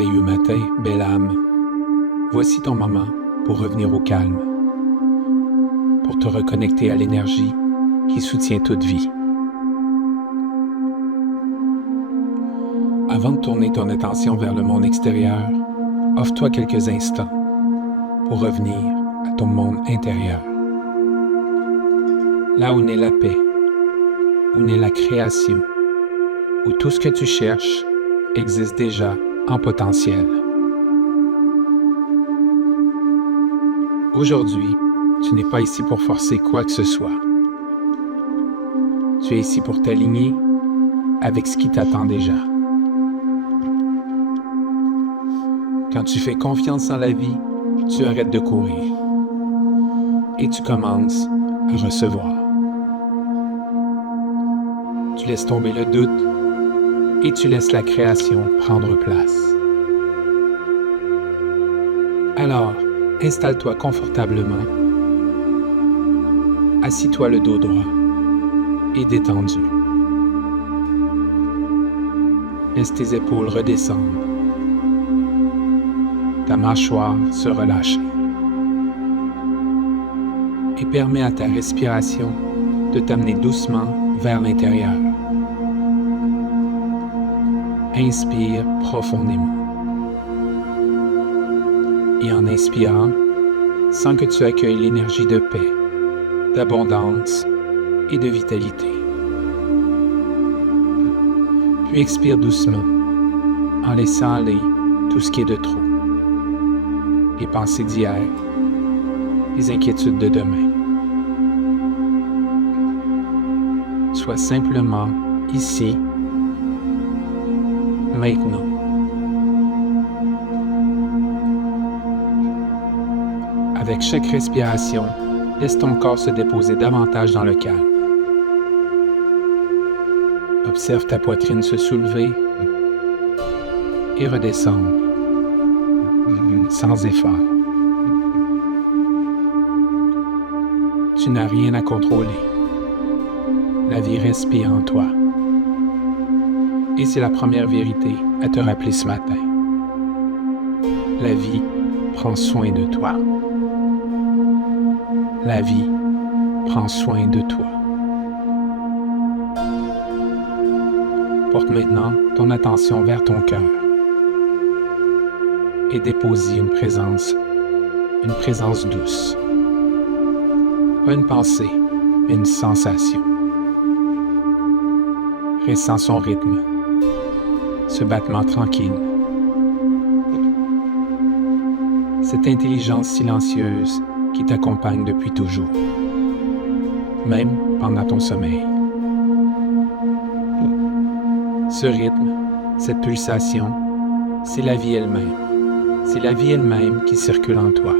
merveilleux matin, belle âme. Voici ton moment pour revenir au calme, pour te reconnecter à l'énergie qui soutient toute vie. Avant de tourner ton attention vers le monde extérieur, offre-toi quelques instants pour revenir à ton monde intérieur. Là où naît la paix, où naît la création, où tout ce que tu cherches existe déjà en potentiel. Aujourd'hui, tu n'es pas ici pour forcer quoi que ce soit. Tu es ici pour t'aligner avec ce qui t'attend déjà. Quand tu fais confiance en la vie, tu arrêtes de courir et tu commences à recevoir. Tu laisses tomber le doute et tu laisses la création prendre place. Alors, installe-toi confortablement, assis-toi le dos droit et détendu. Laisse tes épaules redescendre, ta mâchoire se relâcher et permets à ta respiration de t'amener doucement vers l'intérieur. Inspire profondément. Et en inspirant, sens que tu accueilles l'énergie de paix, d'abondance et de vitalité. Puis expire doucement, en laissant aller tout ce qui est de trop. Les pensées d'hier, les inquiétudes de demain. Sois simplement ici, maintenant. Avec chaque respiration, laisse ton corps se déposer davantage dans le calme. Observe ta poitrine se soulever et redescendre sans effort. Tu n'as rien à contrôler. La vie respire en toi. Et c'est la première vérité à te rappeler ce matin. La vie prend soin de toi. La vie prend soin de toi. Porte maintenant ton attention vers ton cœur et dépose-y une présence douce. Pas une pensée, mais une sensation. Ressens son rythme, ce battement tranquille. Cette intelligence silencieuse qui t'accompagne depuis toujours, même pendant ton sommeil. Ce rythme, cette pulsation, c'est la vie elle-même. C'est la vie elle-même qui circule en toi.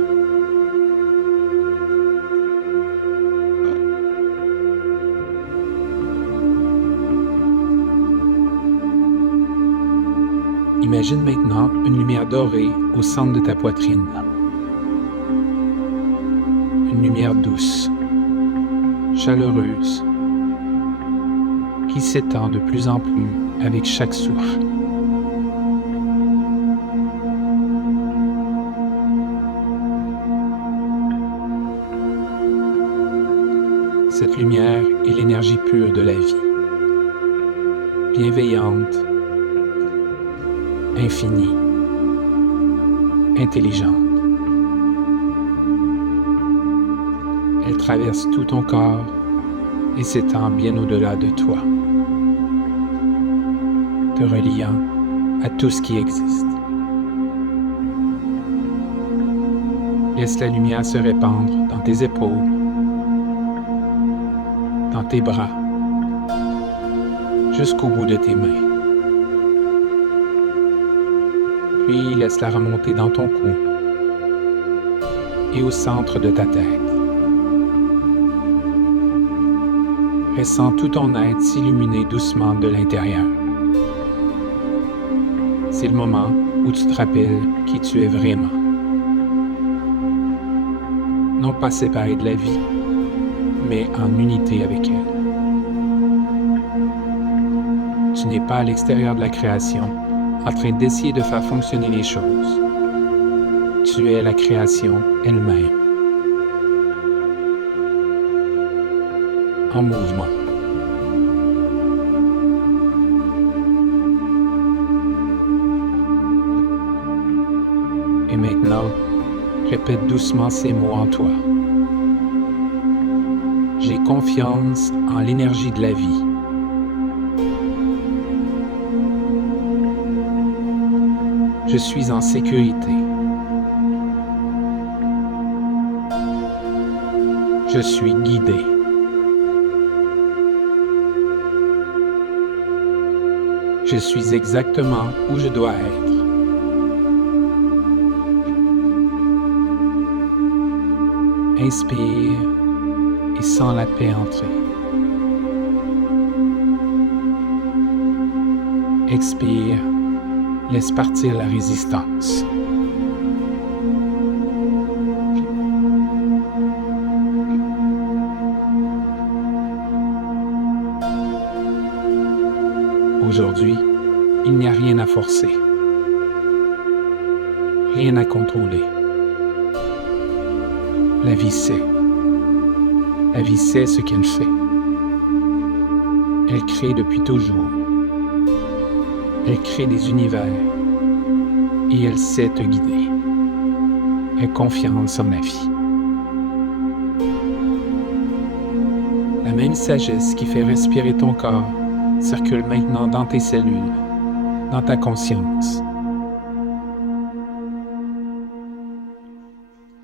Imagine maintenant une lumière dorée au centre de ta poitrine. Une lumière douce, chaleureuse, qui s'étend de plus en plus avec chaque souffle. Cette lumière est l'énergie pure de la vie, bienveillante, infinie, intelligente. Elle traverse tout ton corps et s'étend bien au-delà de toi, te reliant à tout ce qui existe. Laisse la lumière se répandre dans tes épaules, dans tes bras, jusqu'au bout de tes mains. Puis laisse-la remonter dans ton cou et au centre de ta tête. Ressens tout ton être s'illuminer doucement de l'intérieur. C'est le moment où tu te rappelles qui tu es vraiment. Non pas séparé de la vie, mais en unité avec elle. Tu n'es pas à l'extérieur de la création, en train d'essayer de faire fonctionner les choses. Tu es la création elle-même, en mouvement. Et maintenant, répète doucement ces mots en toi. J'ai confiance en l'énergie de la vie. Je suis en sécurité. Je suis guidé. Je suis exactement où je dois être. Inspire et sens la paix entrer. Expire, laisse partir la résistance. Aujourd'hui, il n'y a rien à forcer, rien à contrôler. La vie sait. La vie sait ce qu'elle fait. Elle crée depuis toujours. Elle crée des univers et elle sait te guider. Aie confiance en la vie. La même sagesse qui fait respirer ton corps circule maintenant dans tes cellules, dans ta conscience.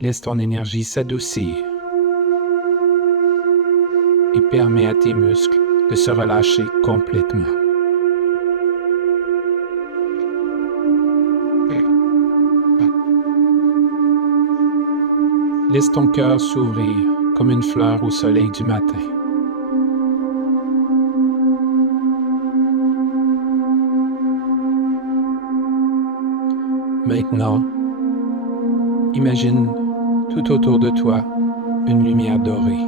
Laisse ton énergie s'adoucir et permets à tes muscles de se relâcher complètement. Laisse ton cœur s'ouvrir comme une fleur au soleil du matin. Maintenant, imagine tout autour de toi une lumière dorée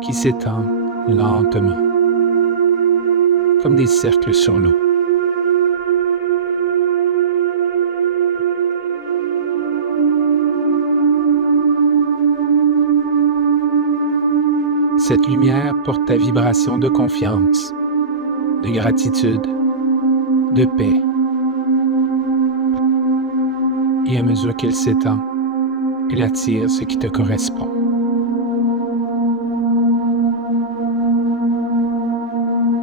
qui s'étend lentement, comme des cercles sur l'eau. Cette lumière porte ta vibration de confiance, de gratitude, de paix. Et à mesure qu'elle s'étend, elle attire ce qui te correspond.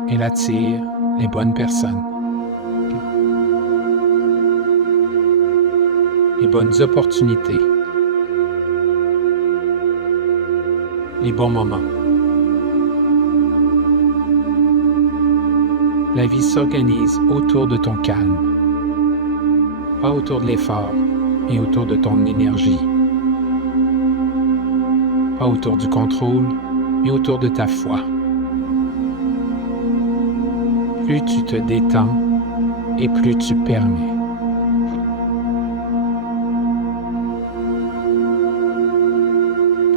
Elle attire les bonnes personnes, les bonnes opportunités, les bons moments. La vie s'organise autour de ton calme, pas autour de l'effort, mais autour de ton énergie. Pas autour du contrôle, mais autour de ta foi. Plus tu te détends et plus tu permets.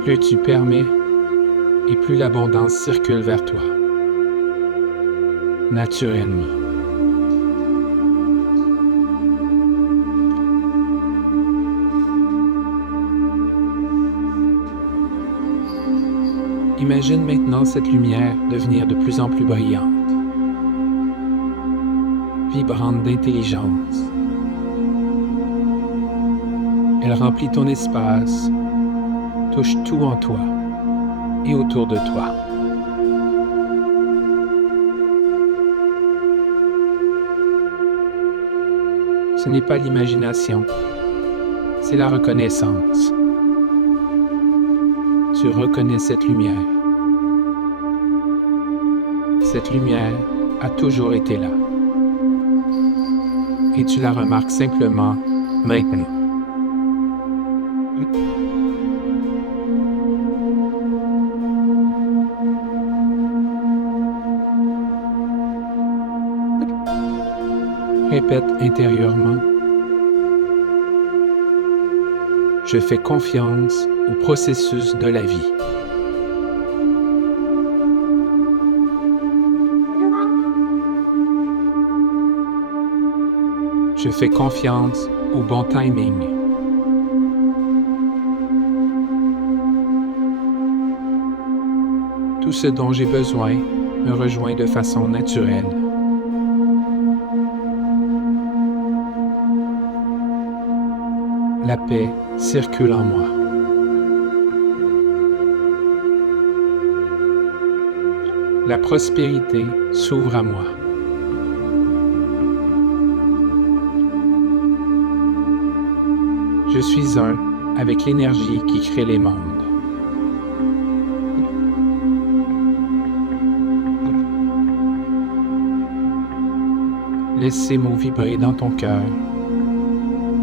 Plus tu permets et plus l'abondance circule vers toi, naturellement. Imagine maintenant cette lumière devenir de plus en plus brillante, vibrante d'intelligence. Elle remplit ton espace, touche tout en toi et autour de toi. Ce n'est pas l'imagination, c'est la reconnaissance. Tu reconnais cette lumière. Cette lumière a toujours été là. Et tu la remarques simplement maintenant. Répète intérieurement. Je fais confiance au processus de la vie. Je fais confiance au bon timing. Tout ce dont j'ai besoin me rejoint de façon naturelle. La paix circule en moi. La prospérité s'ouvre à moi. Je suis un avec l'énergie qui crée les mondes. Laisse ces mots vibrer dans ton cœur,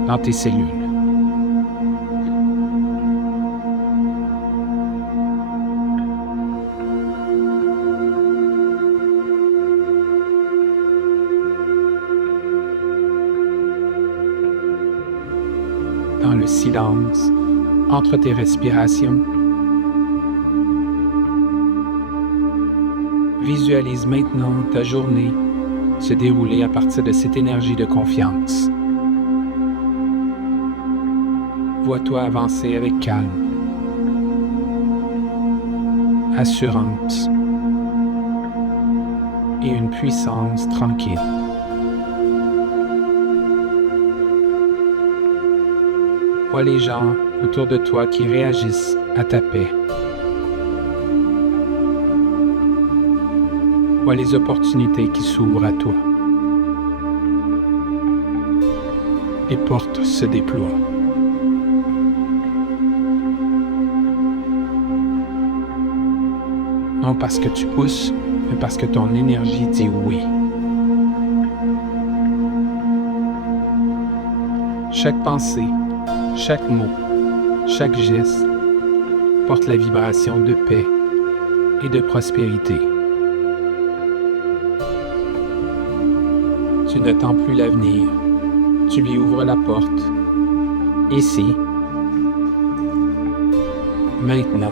dans tes cellules. Dans le silence, entre tes respirations, visualise maintenant ta journée se dérouler à partir de cette énergie de confiance. Vois-toi avancer avec calme, assurance et une puissance tranquille. Vois les gens autour de toi qui réagissent à ta paix. Vois les opportunités qui s'ouvrent à toi. Les portes se déploient. Non parce que tu pousses, mais parce que ton énergie dit oui. Chaque pensée, chaque mot, chaque geste porte la vibration de paix et de prospérité. Tu n'attends plus l'avenir, tu lui ouvres la porte. Ici, maintenant.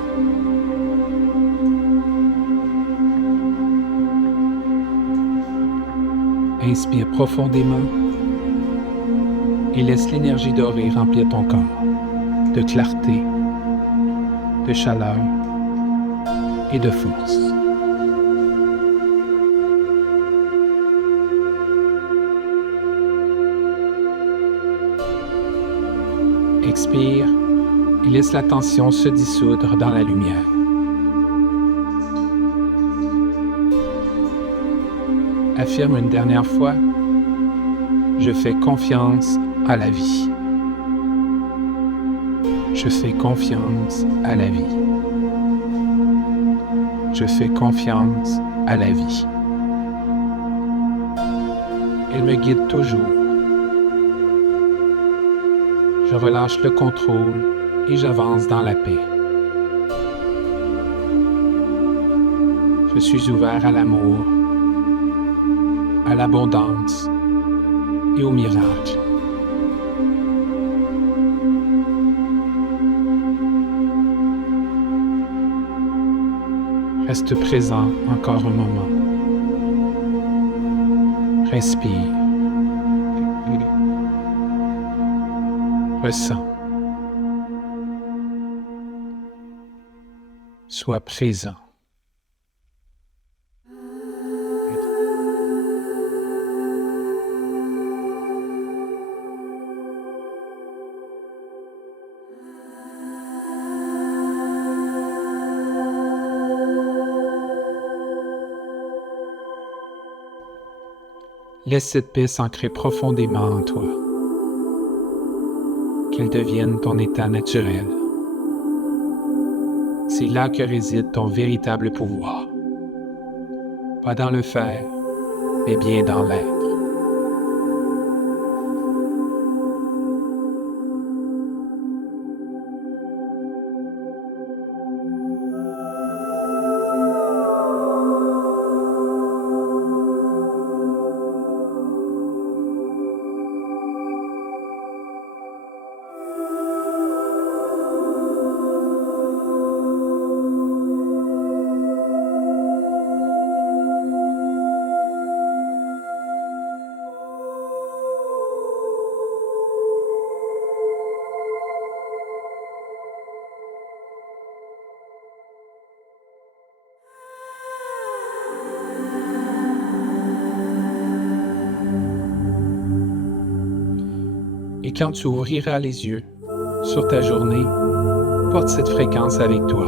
Inspire profondément et laisse l'énergie dorée remplir ton corps de clarté, de chaleur et de force. Expire et laisse la tension se dissoudre dans la lumière. Affirme une dernière fois, je fais confiance à la vie. Je fais confiance à la vie. Je fais confiance à la vie. Elle me guide toujours. Je relâche le contrôle et j'avance dans la paix. Je suis ouvert à l'amour, à l'abondance et au miracle. Reste présent encore un moment. Respire. Ressens. Sois présent. Laisse cette paix s'ancrer profondément en toi. Qu'elle devienne ton état naturel. C'est là que réside ton véritable pouvoir. Pas dans le faire, mais bien dans l'être. Et quand tu ouvriras les yeux sur ta journée, porte cette fréquence avec toi.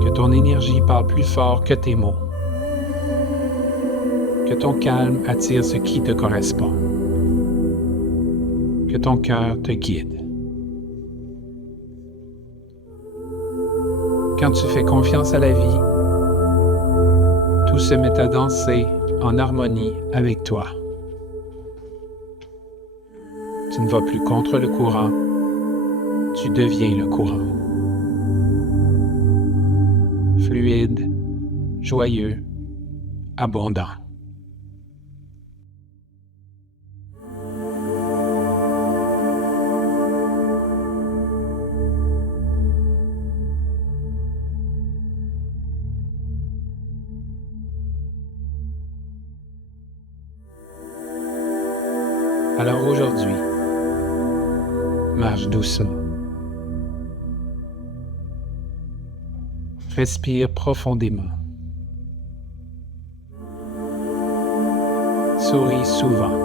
Que ton énergie parle plus fort que tes mots. Que ton calme attire ce qui te correspond. Que ton cœur te guide. Quand tu fais confiance à la vie, tout se met à danser en harmonie avec toi. Tu ne vas plus contre le courant, tu deviens le courant. Fluide, joyeux, abondant. Alors aujourd'hui, marche doucement. Respire profondément. Souris souvent.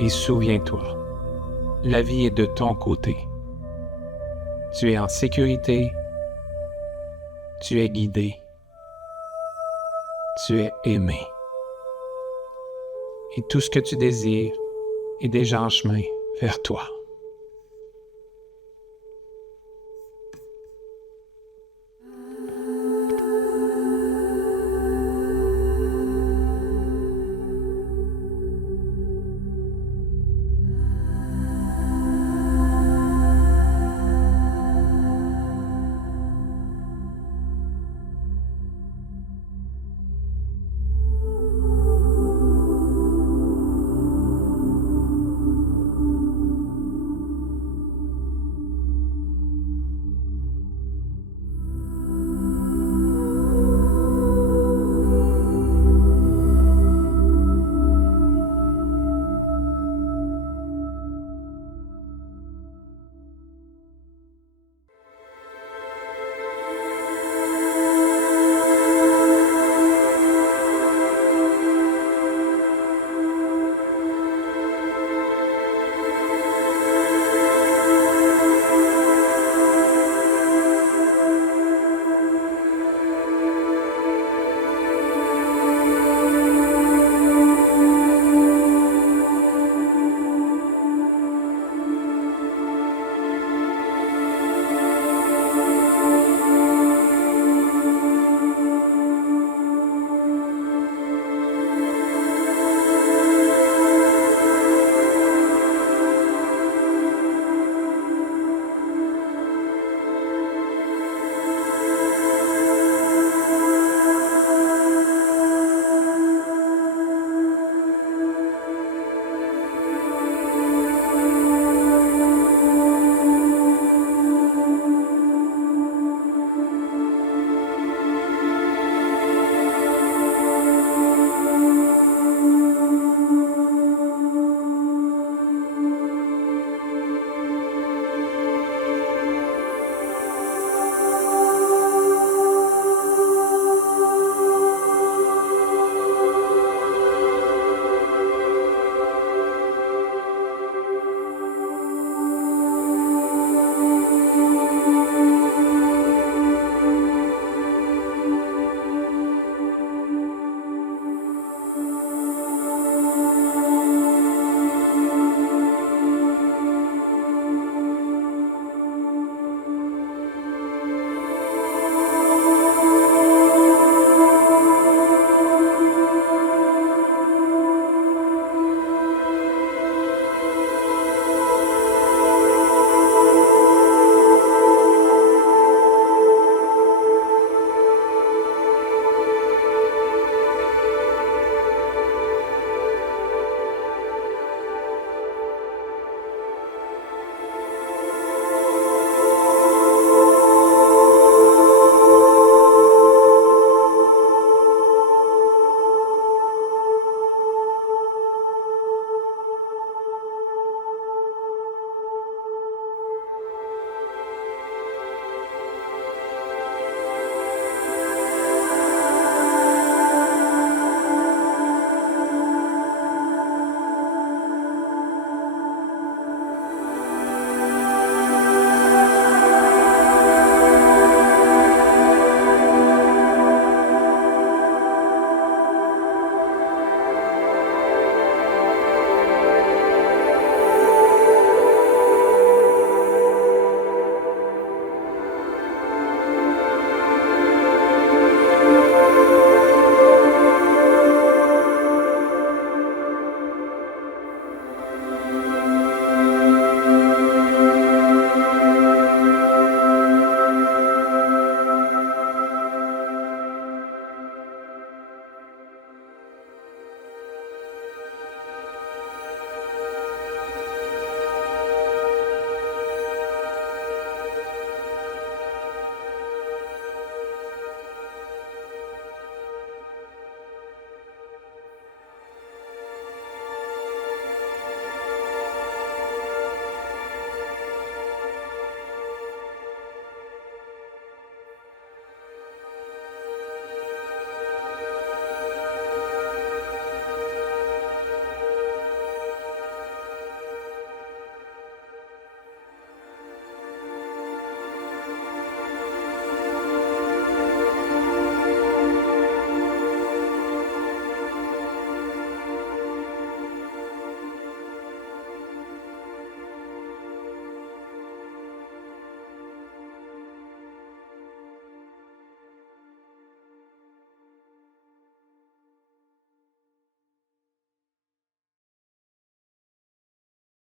Et souviens-toi, la vie est de ton côté. Tu es en sécurité, tu es guidé, tu es aimé. Et tout ce que tu désires est déjà en chemin vers toi.